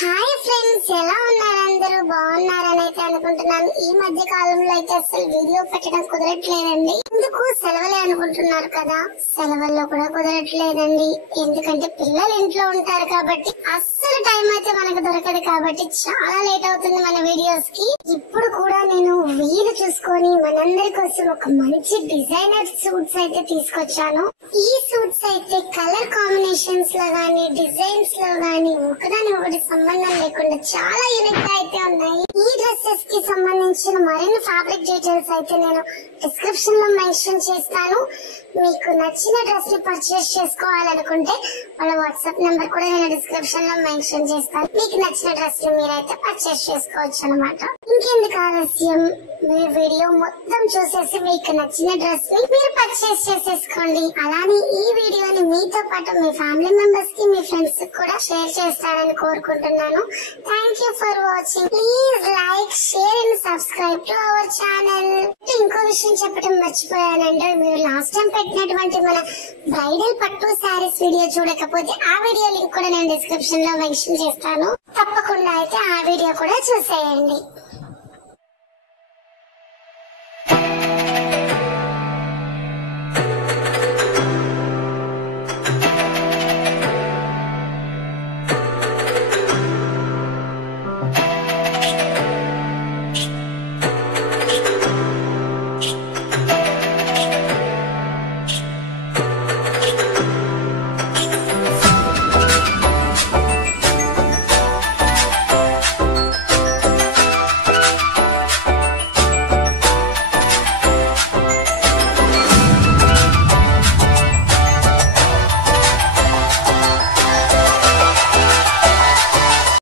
Hi friends, ఎలా ఉన్నారు? అందరూ బాగున్నారని అయితే అనుకుంటున్నాను. ఈ మధ్య కాలంలో అయితే అసలు వీడియో పెట్టడం కుదరట్లేదండి. ఎందుకు సెలవులే అనుకుంటున్నారు కదా, సెలవుల్లో కూడా కుదరట్లేదండి. ఎందుకంటే పిల్లలు ఇంట్లో ఉంటారు కాబట్టి అస్సలు టైం అయితే మనకు దొరకదు కాబట్టి చాలా లేట్ అవుతుంది మన వీడియోస్ కి. ఇప్పుడు కూడా నేను వీలు చూసుకొని మనందరి కోసం ఒక మంచి డిజైనర్ సూట్స్ అయితే తీసుకొచ్చాను. ఈ సూట్స్ అయితే కలర్ కాంబినేషన్స్ లో గానీ డిజైన్స్ లో గానీ ఒకదాని ఒకటి సంబంధం లేకుండా చాలా యూనిక్ గా అయితే ఉన్నాయి. ఈ డ్రెస్సెస్ కి సంబంధించిన మరిన్ని ఫ్యాబ్రిక్ డీటెయిల్స్ అయితే నేను డిస్క్రిప్షన్ లో మెన్షన్ చేస్తాను. మీకు నచ్చిన డ్రెస్ ని పర్చేస్ చేసుకోవాలనుకుంటే వాళ్ళ వాట్సాప్ నెంబర్ కూడా నేను డిస్క్రిప్షన్ లో మెన్షన్ చేస్తాను. మీకు నచ్చిన డ్రెస్ ని మీరైతే పర్చేస్ చేసుకోవచ్చు అనమాట. ఇంకెందుకు ఆలస్యం, మీ వీడియో మొత్తం చూసేసి మీకు నచ్చిన డ్రెస్ ని మీరు పర్చేస్ చేసేసుకోండి. అలానే ఈ వీడియోని మీతో పాటు మీ ఫ్యామిలీ మెంబర్స్ కి, మీ ఫ్రెండ్స్ కూడా షేర్ చేస్తారని కోరుకుంటున్నాను. Thank you for watching. Please like, share and subscribe to our channel. ఇంకో విషయం చెప్పడం మర్చిపోయానండి. మీరు లాస్ట్ టైం పెట్టినటువంటి మన బ్రైడల్ పట్టు శారీస్ వీడియో చూడకపోతే ఆ వీడియో లింక్ కూడా నేను డిస్క్రిప్షన్ లో మెన్షన్ చేస్తాను. తప్పకుండా అయితే ఆ వీడియో కూడా చూసేయండి.